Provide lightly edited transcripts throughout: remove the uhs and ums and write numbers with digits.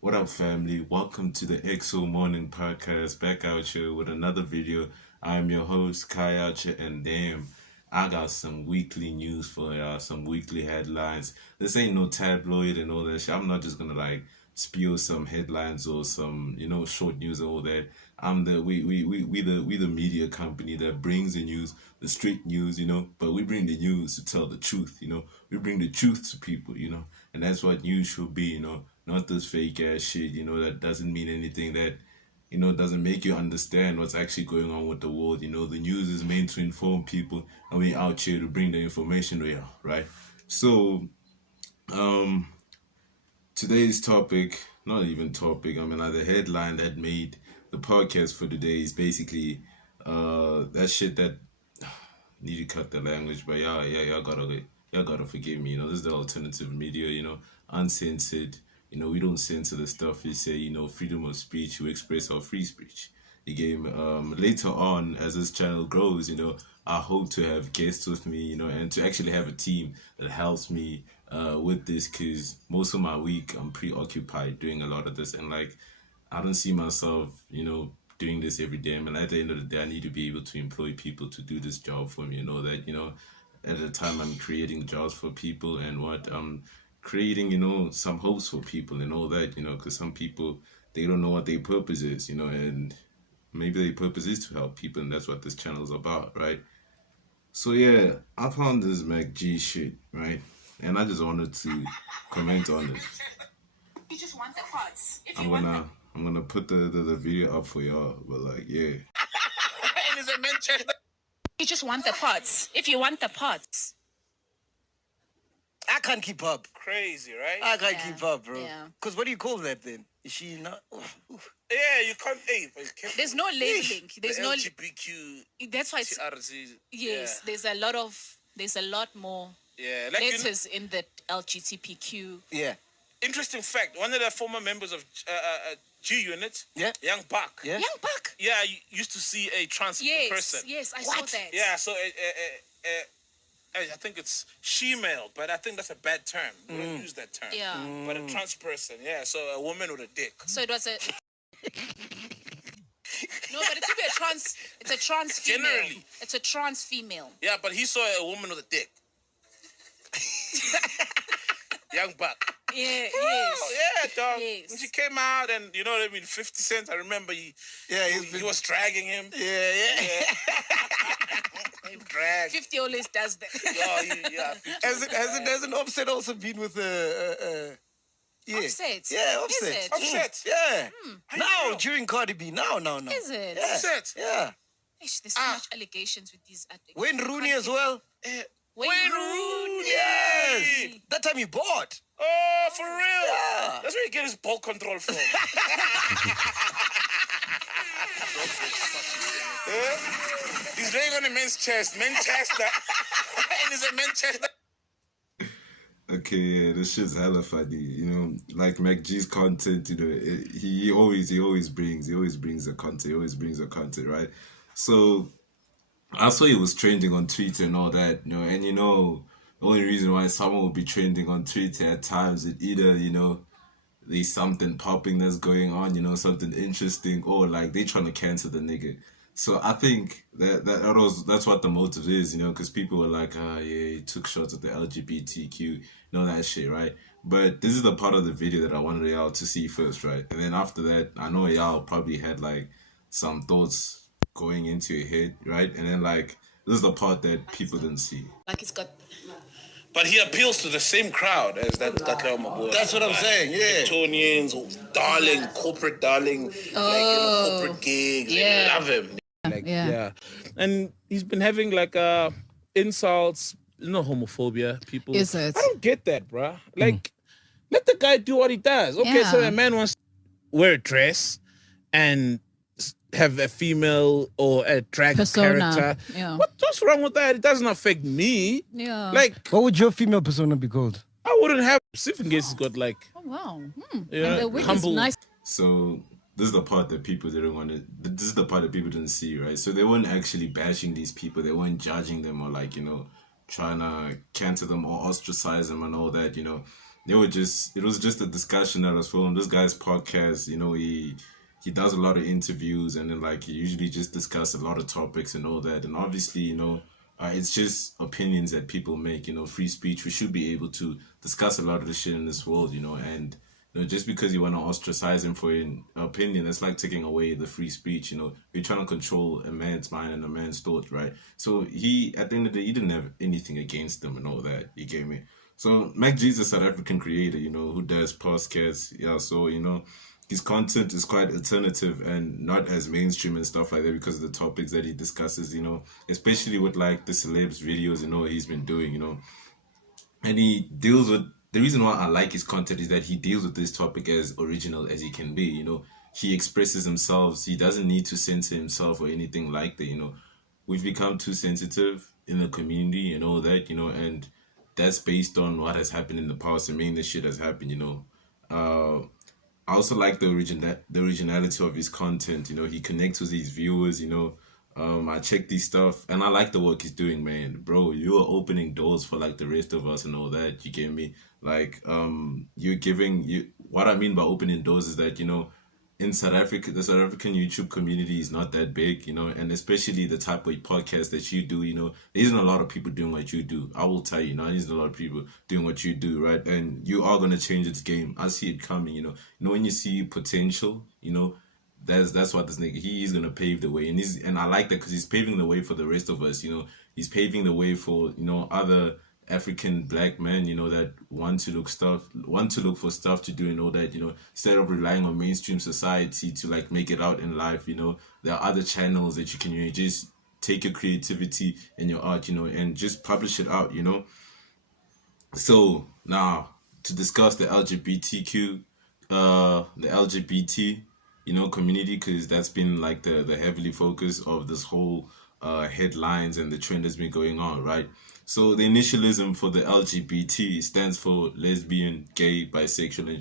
What up, family? Welcome to the EXO Morning Podcast. Back out here with another video. I'm your host, Kai out here, and damn, I got some weekly news for y'all, some weekly headlines. This ain't no tabloid and all that shit. I'm not just gonna like spew some headlines or some, short news and all that. We the media company that brings the news, the street news, but we bring the news to tell the truth, We bring the truth to people, and that's what news should be, not this fake ass shit, that doesn't mean anything, that, doesn't make you understand what's actually going on with the world. The news is meant to inform people, and we're out here to bring the information to you, right? So, today's topic, not even topic, the headline that made the podcast for today is basically, that shit that, need to cut the language, but y'all gotta forgive me, this is the alternative media, uncensored. We don't censor the stuff we say, freedom of speech, we express our free speech. Again, later on, as this channel grows, I hope to have guests with me, and to actually have a team that helps me with this, because most of my week I'm preoccupied doing a lot of this, and like, I don't see myself, doing this every day. And at the end of the day, I need to be able to employ people to do this job for me, that, at the time I'm creating jobs for people and what creating, some hopes for people and all that, because some people, they don't know what their purpose is, and maybe their purpose is to help people, and that's what this channel is about, right? So yeah, I found this MacG shit, right? And I just wanted to comment on it. You just want the parts. I'm gonna put the video up for y'all, but like, yeah. You just want the parts. If you want the parts. I can't keep up. Crazy, right? I can't keep up, bro. Yeah. Because what do you call that then? Is she not? Yeah, you can't. Hey, There's no labeling. There's the no. LGBTQ. That's why it's. TRZ, Yes, yeah. There's a lot more Yeah, letters in the LGBTQ. Yeah. Interesting fact: one of the former members of G Unit, Yeah. Young Buck. Yeah. Young Buck. Yeah, you used to see a trans person. Yes, I saw that. Yeah, so I think it's she-male, but I think that's a bad term. We don't use that term. Yeah. But a trans person, yeah. So a woman with a dick. So it was a. No, but it could be a trans. It's a trans female. Generally. It's a trans female. Yeah, but he saw a woman with a dick. Young Buck. Yeah. Yes. Oh, yeah, dog. Yes. When she came out, and 50 Cent, I remember he was dragging him. Yeah. Drag. 50 always does that. Yeah. Hasn't Offset also been with yeah. Offset. Yeah, Offset. Is it? Offset. Yeah. How you Now know? during Cardi B. Now. Is it? Yeah. Offset. Yeah. Ish, there's so much allegations with these addicts. Wayne Rooney as well. Wayne Rooney. Yes. That time he bought. Oh, for real? Yeah. That's where he get his ball control from. He's laying on a men's chest. Manchester. And it's a Manchester. Okay, yeah, this shit's hella funny, like MacG's content, he always brings the content, right? So I saw it was trending on Twitter and all that, and the only reason why someone would be trending on Twitter at times is either, there's something popping that's going on, something interesting, or like they trying to cancel the nigga. So I think that's what the motive is, because people were like, yeah, he took shots at the LGBTQ, that shit, right? But this is the part of the video that I wanted y'all to see first, right? And then after that, I know y'all probably had like some thoughts going into your head, right? And then like, this is the part that people didn't see. Like it's got. But he appeals to the same crowd as that boy. That's what I'm saying, yeah. Tonians, darling, corporate darling, corporate gigs. Yeah. They love him. Yeah. And he's been having like insults, homophobia, people. Is it? I don't get that, bruh. Like, let the guy do what he does. Okay, Yeah. so a man wants wear a dress and have a female or a drag Persona, character. yeah. What's wrong with that? It doesn't affect me. Yeah. Like, What would your female persona be called? I wouldn't have Stephen Gates has got like Oh wow. yeah, And the wig humble. is nice. So this is the part that people didn't want to. This is the part that people didn't see, right? So they weren't actually bashing these people. They weren't judging them or like trying to cancel them or ostracize them and all that. They were just. It was just a discussion that was filmed. This guy's podcast. He does a lot of interviews and then like he usually just discuss a lot of topics and all that. And obviously, it's just opinions that people make. Free speech. We should be able to discuss a lot of the shit in this world. And just because you want to ostracize him for an opinion, that's like taking away the free speech. You're trying to control a man's mind and a man's thoughts, right? So he, at the end of the day, he didn't have anything against them and all that. You get me? So Mac G is a South African creator, who does podcasts. Yeah, so his content is quite alternative and not as mainstream and stuff like that because of the topics that he discusses. Especially with like the celebs videos, he's been doing. And he deals with the reason why I like his content is that he deals with this topic as original as he can be. He expresses himself. He doesn't need to censor himself or anything like that. We've become too sensitive in the community and all that. And that's based on what has happened in the past. I mean, this shit has happened. I also like the originality of his content. He connects with his viewers. I check these stuff and I like the work he's doing, man. Bro, you are opening doors for like the rest of us and all that. You get me? Like, you're giving you what I mean by opening doors is that, in South Africa, the South African YouTube community is not that big, and especially the type of podcast that you do, there isn't a lot of people doing what you do. I will tell you, there isn't a lot of people doing what you do, right? And you are gonna change this game. I see it coming, when you see potential, that's what this nigga he is gonna pave the way, and I like that because he's paving the way for the rest of us. He's paving the way for other African black men, that want to look for stuff to do and all that. Instead of relying on mainstream society to like make it out in life. There are other channels that you can just take your creativity and your art, and just publish it out. So now to discuss the LGBT community, because that's been like the heavily focus of this whole headlines and the trend that's been going on, right? So the initialism for the LGBT stands for lesbian, gay, bisexual, and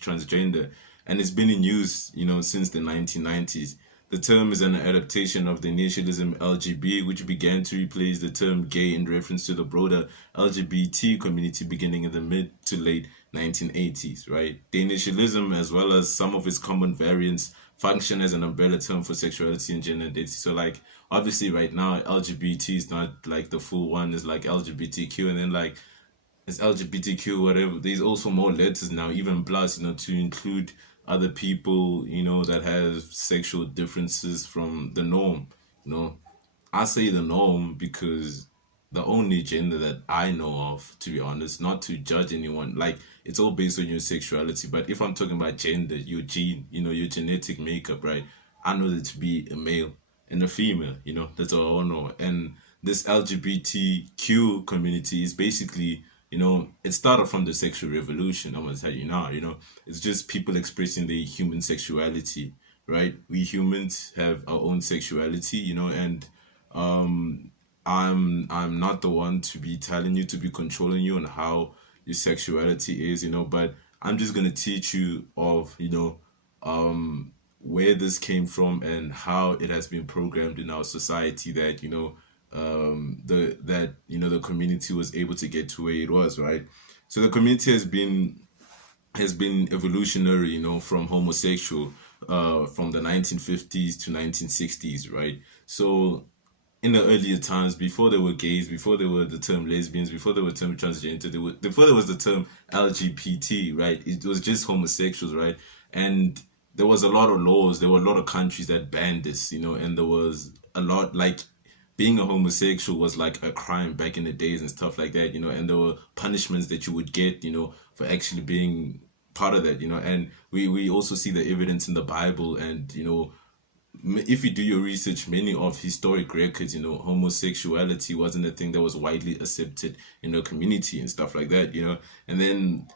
transgender, and it's been in use, since the 1990s. The term is an adaptation of the initialism LGB, which began to replace the term gay in reference to the broader LGBT community beginning in the mid to late 1980s, right? The initialism, as well as some of its common variants, function as an umbrella term for sexuality and gender identity. So, like, obviously right now, LGBT is not like the full one, it's like LGBTQ, and then like, it's LGBTQ, whatever. There's also more letters now, even plus, to include other people, that have sexual differences from the norm. I say the norm because the only gender that I know of, to be honest, not to judge anyone, like it's all based on your sexuality. But if I'm talking about gender, your gene, your genetic makeup, right? I know that to be a male and a female, that's all I know. And this LGBTQ community is basically, it started from the sexual revolution. I'm gonna tell you now, it's just people expressing their human sexuality, right? We humans have our own sexuality, and I'm not the one to be telling you, to be controlling you on how your sexuality is, but I'm just gonna teach you of, where this came from and how it has been programmed in our society that, the community was able to get to where it was, right? So the community has been evolutionary, from homosexual, from the 1950s to 1960s, right? So in the earlier times, before there were gays, before there were the term lesbians, before there were the term transgender, before there was the term LGBT, right? It was just homosexuals, right? And there was a lot of laws, there were a lot of countries that banned this, and there was a lot, like, being a homosexual was like a crime back in the days and stuff like that, and there were punishments that you would get, for actually being part of that, and we also see the evidence in the Bible. And, if you do your research, many of historic records, homosexuality wasn't a thing that was widely accepted in the community and stuff like that, and then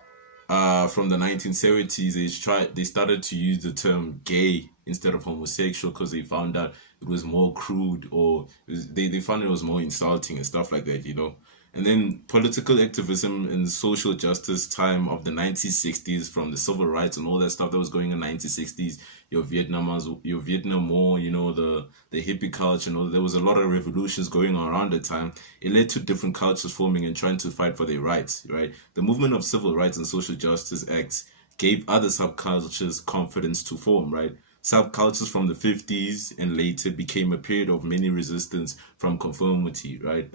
from the 1970s, they started to use the term gay instead of homosexual because they found out it was more crude, or they found it was more insulting and stuff like that, you know. And then political activism and social justice time of the 1960s, from the civil rights and all that stuff that was going in the 1960s, your Vietnam War, you know, the hippie culture, you know, there was a lot of revolutions going on around the time. It led to different cultures forming and trying to fight for their rights, right? The movement of civil rights and social justice acts gave other subcultures confidence to form, right? Subcultures from the 50s and later became a period of many resistance from conformity, right?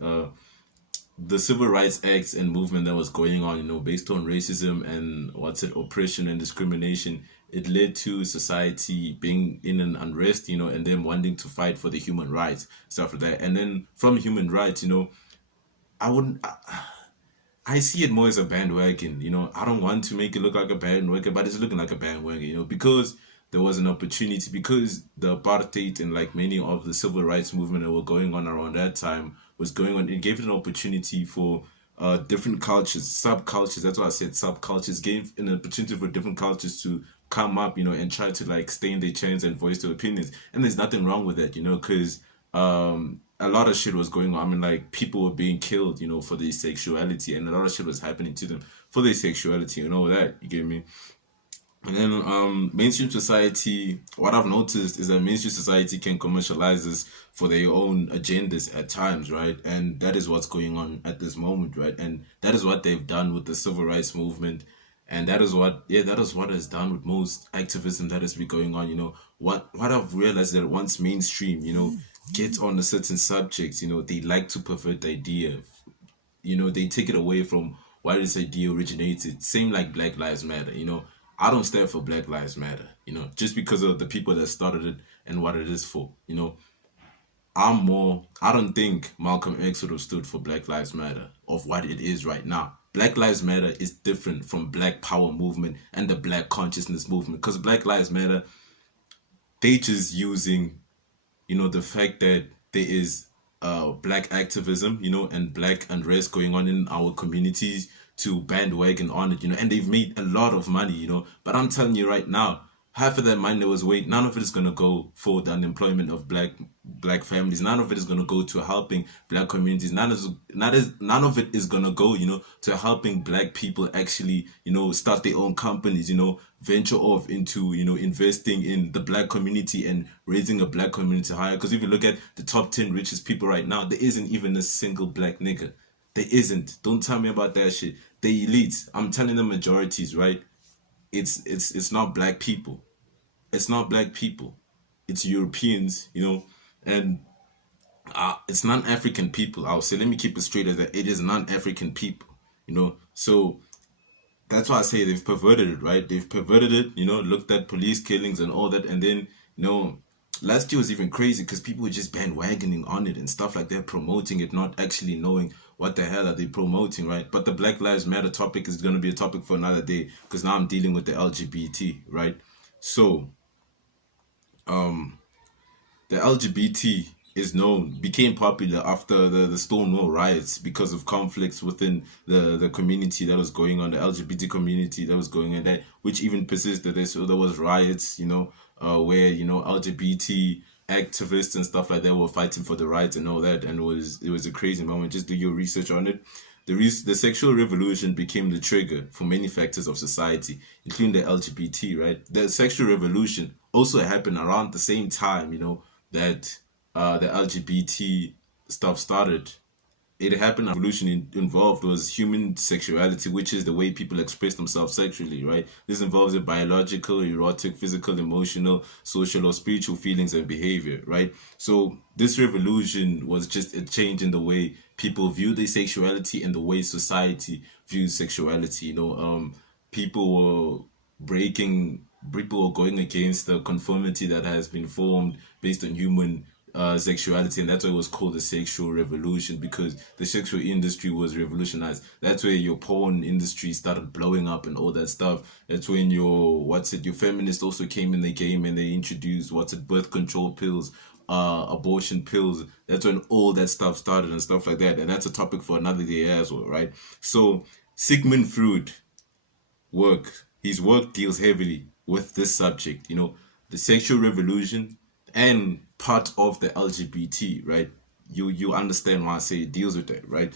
The civil rights acts and movement that was going on, you know, based on racism and oppression and discrimination, it led to society being in an unrest, you know, and them wanting to fight for the human rights, stuff like that. And then from human rights, you know, I wouldn't. I see it more as a bandwagon. You know, I don't want to make it look like a bandwagon, but it's looking like a bandwagon, you know, because there was an opportunity, because the apartheid and like many of the civil rights movement that were going on around that time was going on. It gave it an opportunity for different cultures, subcultures. That's why I said subcultures, gave an opportunity for different cultures to come up, you know, and try to like stay in their chance and voice their opinions. And there's nothing wrong with that, you know, because a lot of shit was going on. I mean, like, people were being killed, you know, for their sexuality, and a lot of shit was happening to them for their sexuality and all that. You get me? And then mainstream society, what I've noticed is that mainstream society can commercialize this for their own agendas at times, right? And that is what's going on at this moment, right? And that is what they've done with the civil rights movement. And that is what, yeah, that is what is done with most activism that has been going on, you know. What I've realized that once mainstream, you know, gets on a certain subject, you know, they like to pervert the idea. You know, they take it away from why this idea originated. Same like Black Lives Matter, you know. I don't stand for Black Lives Matter, you know, just because of the people that started it and what it is for, you know. I don't think Malcolm X would have stood for Black Lives Matter of what it is right now. Black Lives Matter is different from Black Power movement and the Black Consciousness movement, because Black Lives Matter, they just using, you know, the fact that there is black activism, you know, and black unrest going on in our communities to bandwagon on it, you know, and they've made a lot of money, you know. But I'm telling you right now, half of that money that was weight, none of it is gonna go for the unemployment of black families. None of it is gonna go to helping black communities. None of it is gonna go, you know, to helping black people actually, you know, start their own companies, you know, venture off into, you know, investing in the black community and raising a black community higher. Because if you look at the top 10 richest people right now, there isn't even a single black nigga. There isn't. Don't tell me about that shit. The elites, I'm telling the majorities, right? It's not black people. It's not black people. It's Europeans, you know, and it's non-African people. I'll say, let me keep it straight as that. It is non-African people, you know. So that's why I say they've perverted it, right? They've perverted it, you know, looked at police killings and all that. And then, you know, last year was even crazy because people were just bandwagoning on it and stuff like that, promoting it, not actually knowing what the hell are they promoting, right? But the Black Lives Matter topic is going to be a topic for another day, because now I'm dealing with the LGBT, right? So, the LGBT became popular after the Stonewall riots because of conflicts within the community that was going on, the LGBT community that was going on there, which even persisted. So there was riots, you know, where, you know, LGBT activists and stuff like that were fighting for the rights and all that, and it was a crazy moment. Just do your research on it. The sexual revolution became the trigger for many factors of society, including the LGBT, right? The sexual revolution also happened around the same time, you know, that the LGBT stuff started. It happened. The revolution involved was human sexuality, which is the way people express themselves sexually, right? This involves the biological, erotic, physical, emotional, social, or spiritual feelings and behavior, right? So this revolution was just a change in the way people view their sexuality and the way society views sexuality. You know, people were going against the conformity that has been formed based on human sexuality, and that's why it was called the sexual revolution, because the sexual industry was revolutionized. That's where your porn industry started blowing up and all that stuff. That's when your feminists also came in the game, and they introduced birth control pills, abortion pills. That's when all that stuff started and stuff like that, and that's a topic for another day as well, right? So Sigmund Freud, his work deals heavily with this subject, the sexual revolution and part of the LGBT, right? You understand why I say it deals with that, right?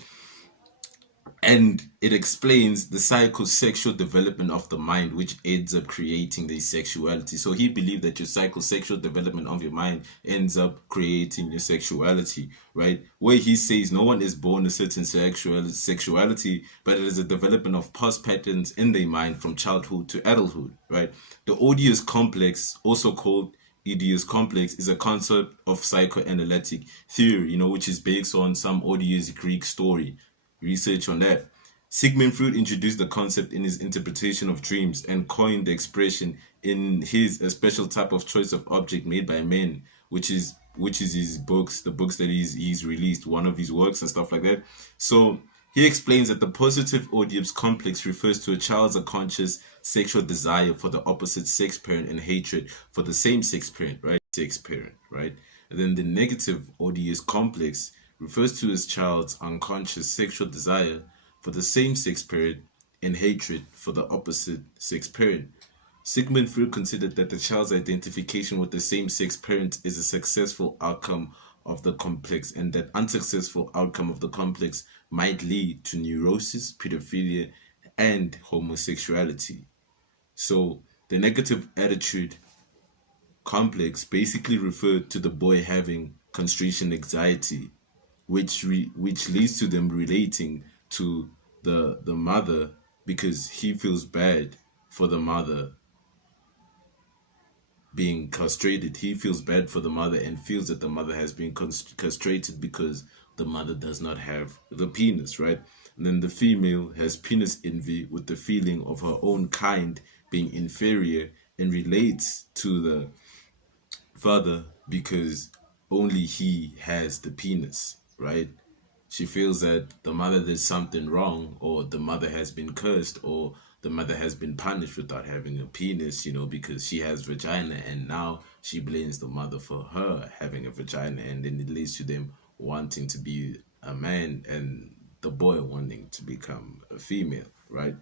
And it explains the psychosexual development of the mind, which ends up creating the sexuality. So he believed that your psychosexual development of your mind ends up creating your sexuality, right? Where he says no one is born a certain sexuality, but it is a development of past patterns in their mind from childhood to adulthood, right? The Oedipus complex, also called Oedipus complex, is a concept of psychoanalytic theory, which is based on some Oedipus Greek story. Research on that. Sigmund Freud introduced the concept in his interpretation of dreams and coined the expression in his a special type of choice of object made by men, which is his books, the books that he's released, one of his works and stuff like that. So he explains that the positive Oedipus complex refers to a child's unconscious sexual desire for the opposite sex parent and hatred for the same sex parent, right? Sex parent, right? And then the negative Oedipus complex refers to his child's unconscious sexual desire for the same sex parent and hatred for the opposite sex parent. Sigmund Freud considered that the child's identification with the same sex parent is a successful outcome of the complex, and that unsuccessful outcome of the complex might lead to neurosis, pedophilia, and homosexuality. So the negative attitude complex basically referred to the boy having constriction anxiety, which leads to them relating to the mother because he feels bad for the mother being castrated. He feels bad for the mother and feels that the mother has been castrated because the mother does not have the penis, right? And then the female has penis envy with the feeling of her own kind being inferior and relates to the father because only he has the penis, right? She feels that the mother did something wrong, or the mother has been cursed, or the mother has been punished without having a penis, because she has vagina, and now she blames the mother for her having a vagina, and then it leads to them wanting to be a man and the boy wanting to become a female, right?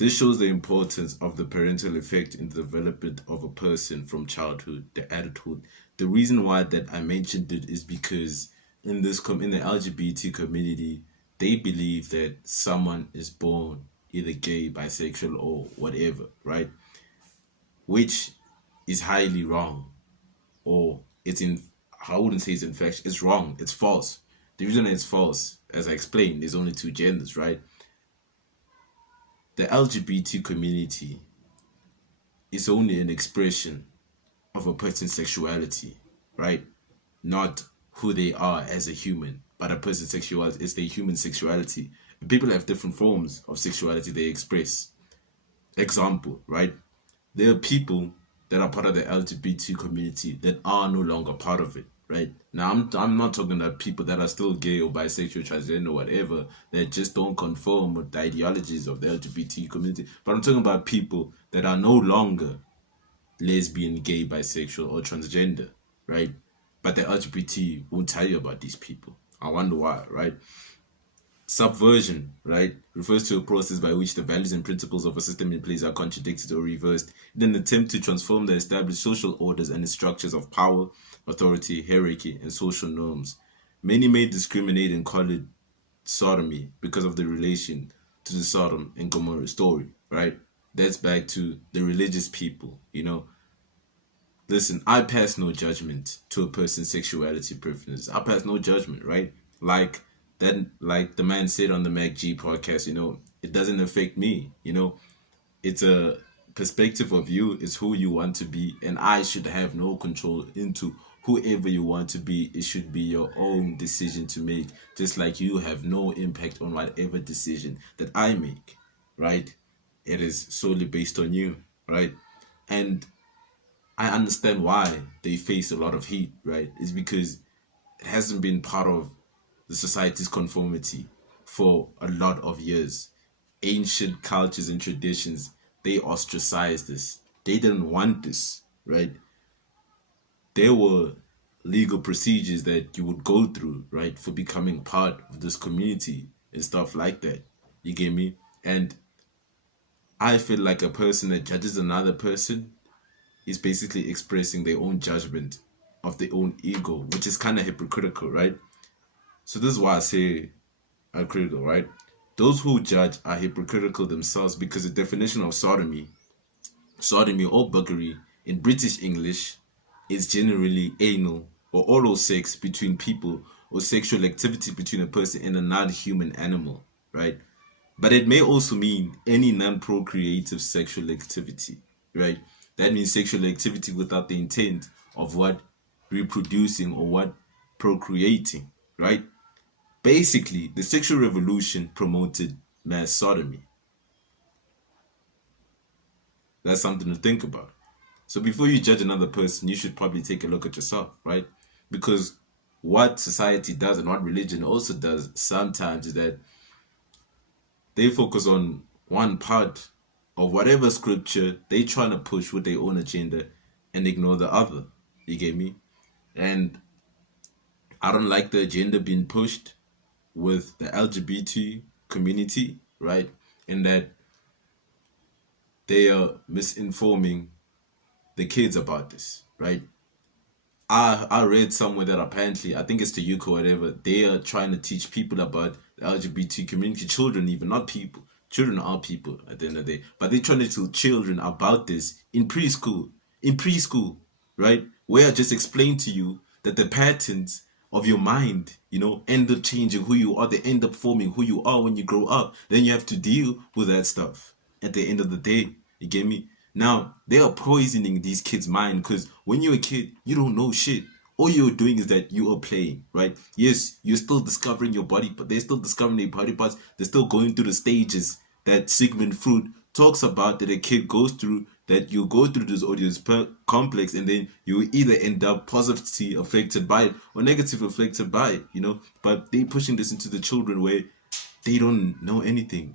This shows the importance of the parental effect in the development of a person from childhood to adulthood. The reason why that I mentioned it is because in the LGBT community, they believe that someone is born either gay, bisexual, or whatever, right? Which is highly wrong, or I wouldn't say it's infection. It's wrong. It's false. The reason it's false, as I explained, there's only two genders, right? The LGBT community is only an expression of a person's sexuality, right? Not who they are as a human, but a person's sexuality is their human sexuality. People have different forms of sexuality they express. Example, right? There are people that are part of the LGBT community that are no longer part of it, right? Now, I'm not talking about people that are still gay or bisexual, transgender, or whatever, that just don't conform with the ideologies of the LGBT community. But I'm talking about people that are no longer lesbian, gay, bisexual, or transgender, right? But the LGBT won't tell you about these people. I wonder why, right? Subversion, right, refers to a process by which the values and principles of a system in place are contradicted or reversed in an attempt to transform the established social orders and the structures of power, authority, hierarchy, and social norms. Many may discriminate and call it sodomy because of the relation to the Sodom and Gomorrah story, right? That's back to the religious people, Listen, I pass no judgment to a person's sexuality preferences. I pass no judgment, right? Like the man said on the Mac G podcast, it doesn't affect me, It's a perspective of you, it's who you want to be, and I should have no control into whoever you want to be. It should be your own decision to make, just like you have no impact on whatever decision that I make, right? It is solely based on you, right? And I understand why they face a lot of heat, right? It's because it hasn't been part of the society's conformity for a lot of years. Ancient cultures and traditions, they ostracized this. They didn't want this, right? There were legal procedures that you would go through, right, for becoming part of this community and stuff like that. You get me? And I feel like a person that judges another person is basically expressing their own judgment of their own ego, which is kind of hypocritical, right? So this is why I say hypocritical, right? Those who judge are hypocritical themselves because the definition of sodomy or buggery in British English is generally anal or oral sex between people or sexual activity between a person and a non-human animal, right? But it may also mean any non-procreative sexual activity, right? That means sexual activity without the intent of what reproducing or what procreating, right? Basically, the sexual revolution promoted mass sodomy. That's something to think about. So before you judge another person, you should probably take a look at yourself, right? Because what society does and what religion also does sometimes is that they focus on one part of whatever scripture they trying to push with their own agenda and ignore the other. You get me? And I don't like the agenda being pushed with the LGBT community, right? In that they are misinforming the kids about this, right? I read somewhere that apparently, I think it's the UK or whatever, they are trying to teach people about the LGBT community, children even, not people. Children are people at the end of the day. But they're trying to teach children about this in preschool. In preschool, right? Where I just explained to you that the patterns of your mind, end up changing who you are. They end up forming who you are when you grow up. Then you have to deal with that stuff at the end of the day. You get me? Now, they are poisoning these kids' mind because when you're a kid, you don't know shit. All you're doing is that you are playing, right? Yes, you're still discovering your body, but they're still discovering their body parts. They're still going through the stages that Sigmund Freud talks about that a kid goes through, that you go through this Oedipus complex and then you either end up positively affected by it or negatively affected by it, But they're pushing this into the children where they don't know anything.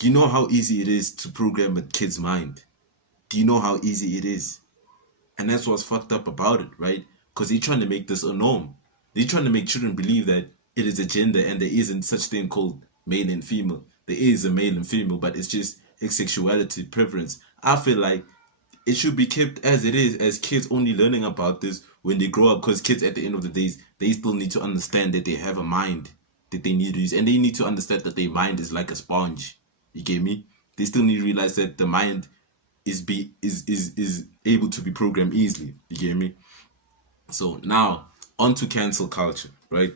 You know how easy it is to program a kid's mind. Do you know how easy it is? And that's what's fucked up about it, right? Because they're trying to make this a norm. They're trying to make children believe that it is a gender and there isn't such thing called male and female. There is a male and female, but it's just sexuality preference. I feel like it should be kept as it is, as kids only learning about this when they grow up, because kids at the end of the days, they still need to understand that they have a mind that they need to use, and they need to understand that their mind is like a sponge. You get me? They still need to realize that the mind is able to be programmed easily. You get me? So now on to cancel culture, right?